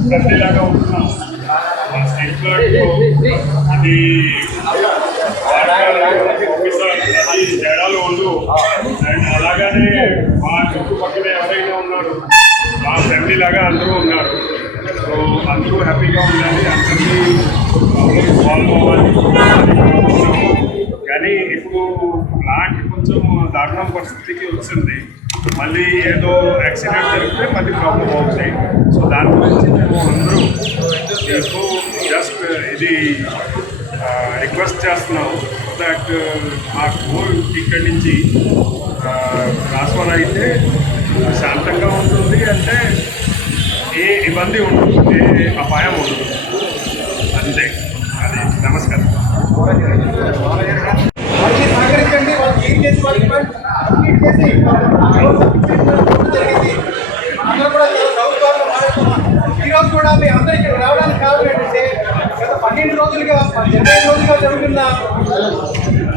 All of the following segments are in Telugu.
ఫ్రెండ్లీలాగా ఉంటున్నాం మా స్టేట్ అది అది తేడాలు ఉండు అండ్ అలాగనే మా చుట్టుపక్కల ఎవరైనా ఉన్నారు మా ఫ్యామిలీ లాగా అందరూ ఉన్నారు సో అందరూ హ్యాపీగా ఉండాలి అందరినీ సాల్వ్ అవ్వాలి కానీ ఇప్పుడు ప్లాంట్ కొంచెం దారుణం పరిస్థితికి వచ్చింది మళ్ళీ ఏదో యాక్సిడెంట్ జరిగితే మళ్ళీ ప్రాబ్లం అవుతాయి. సో దాని గురించి మేము అందరూ మీకు జస్ట్ ఇది రిక్వెస్ట్ చేస్తున్నాం దట్ మా గోల్ ఇక్కడి నుంచి ట్రాన్స్ఫర్ అయితే శాంతంగా ఉంటుంది అంటే ఏ ఇబ్బంది ఉండదు ఏ అపాయం ఉండదు. అంతే. అది నమస్కారం వాళ్ళని సహకరించండి వాళ్ళకి ఏం చేసి వాళ్ళకి కంప్లీట్ చేసి జరిగింది అందరూ కూడా ప్రభుత్వాలు ఈ రోజు కూడా మీ అందరూ ఇక్కడ రావడానికి కారణం ఏంటంటే గత పన్నెండు రోజులుగా ఇరవై రోజులుగా జరుగుతున్న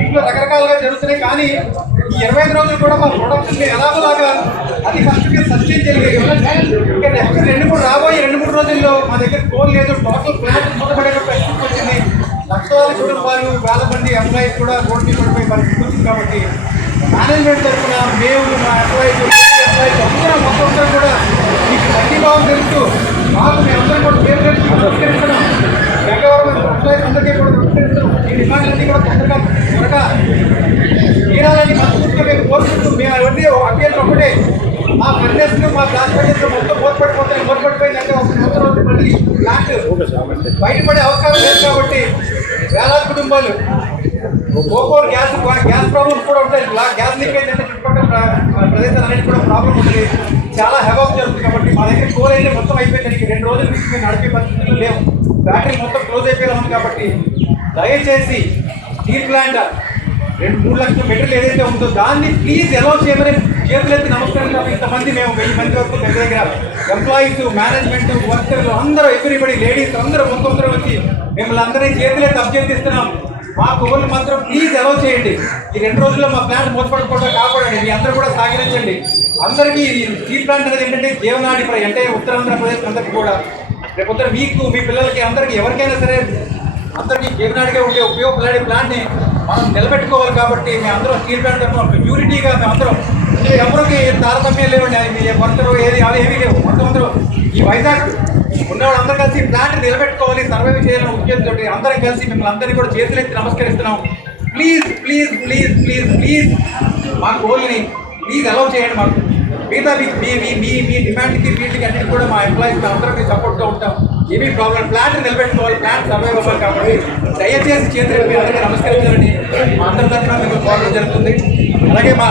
ఇంట్లో రకరకాలుగా జరుగుతున్నాయి కానీ ఈ ఇరవై ఐదు రోజులు కూడా మా ప్రొడక్ట్ని ఎలాగోలాగా అది ఫస్ట్గా సస్టైన్ చేయగలిగాం ఇంకా నెక్స్ట్ రెండు మూడు రాబోయే రెండు మూడు రోజుల్లో మా దగ్గర కోల్ లేదు టోటల్ ప్లాంట్ మూతపడే పరిస్థితి వచ్చింది లక్షలాది కుటుంబాలు వేల మంది ఎంప్లాయీస్ కూడా రోడ్డు పడిపోయి పరిస్థితి కాబట్టి మేనేజ్మెంట్ తరఫున మేము మా ఎంప్లాయీస్ ఎంప్లాయీస్ అందరం మొత్తం అందరం కూడా మీకు సంఘీభావం తెలుస్తూ మాకు మేమందరం కూడా పేరు తెలిసి పరిష్కరించడం గంగవరం ఎంప్లాయీస్ అందరికీ కూడా పరిష్కరించడం ఈ డిమాండ్లన్నీ కూడా తొందరగా త్వరగా తీరాలని మనస్ఫూర్తిగా మేము కోరుకుంటూ మేము అవన్నీ అభ్యర్థి ఒకటే మా ఫర్నెస్లు మా గ్లాస్ ఫర్నెస్ మొత్తం మూతపడిపోతాయి మూతపడిపోయిందంటే ఒక సంవత్సరం మళ్ళీ ప్లాంట్ బయటపడే అవకాశం లేదు కాబట్టి వేలాది కుటుంబాలు ఓపోర్ గ్యాస్ గ్యాస్ ప్రాబ్లమ్స్ కూడా ఉంటాయి. లా- గ్యాస్ లీక్ అంటే చుట్టుపక్కల ప్ర- ప్రదేశాలన్నిటి కూడా ప్రాబ్లం ఉంటుంది. చాలా హెవాక్ జరుగుతుంది కాబట్టి మా దగ్గర కోల్ అయితే మొత్తం అయిపోయింది. రెండు రోజుల నుంచి మేము నడిపే పరిస్థితులు లేవు. బ్యాటరీ మొత్తం క్లోజ్ అయిపోయినా ఉంది కాబట్టి దయచేసి స్టీల్ ప్లాంట్ రెండు మూడు లక్షల మెటీరియల్ ఏదైతే ఉందో దాన్ని ప్లీజ్ ఎలా చేయమని చేతులెత్తి నమస్కారం ఇంతమంది మేము వెయ్యి మంది వరకు దగ్గర దగ్గర ఎంప్లాయీస్ మేనేజ్మెంట్ వర్కర్లు అందరూ ఎవ్రీబడి లేడీస్ అందరూ మొత్తం వచ్చి మిమ్మల్ని అందరినీ చేతులెత్తి అభ్యర్థిస్తున్నాం. మా కోళ్ళు మాత్రం ప్లీజ్ అలౌ చేయండి. ఈ రెండు రోజుల్లో మా ప్లాంట్ మూతపడకుండా కాపాడండి. మీ అందరూ కూడా సహకరించండి. అందరికీ ఈ స్టీల్ ప్లాంట్ అనేది ఏంటంటే జీవనాడి ప్రై అంటే ఉత్తరాంధ్రప్రదేశ్ అందరికీ కూడా. రేపొద్దున మీకు మీ పిల్లలకి అందరికీ ఎవరికైనా సరే అందరికీ జీవనాడిగా ఉండే ఉపయోగపడే ప్లాంట్ని మనం నిలబెట్టుకోవాలి కాబట్టి మేము అందరం స్టీల్ ప్లాంట్ తరఫున యూనిటీగా మేము అందరం ఎవరికి తారతమ్యం లేవండి. అది మీ వర్కరు ఏది అవి ఏమీ లేవు. మొత్తం అందరూ ఈ వైజాగ్ ఉన్నవాళ్ళందరూ కలిసి నిలబెట్టుకోవాలి. సర్వైవ్ చేయాలని ఉద్యోగంతో అందరం కలిసి మిమ్మల్ని అందరినీ కూడా చేతులెత్తి నమస్కరిస్తున్నాం please please please please please. మా గోల్ని ప్లీజ్ అలౌ చేయండి మాకు. మిగతా మీ మీ మీ మీ మీ డిమాండ్కి వీటికి అన్నిటి కూడా మా ఎంప్లాయీస్ అందరం మీ సపోర్ట్గా ఉంటాం. ఏమీ ప్రాబ్లం ప్లాన్ నిలబెట్టుకోవాలి. ప్లాన్ సర్వైవ్ అవ్వాలి కాబట్టి దయచేసి చేతులు మీ అందరికీ నమస్కరించాలని మా అందరి తరఫున మీకు కోరడం జరుగుతుంది. అలాగే మా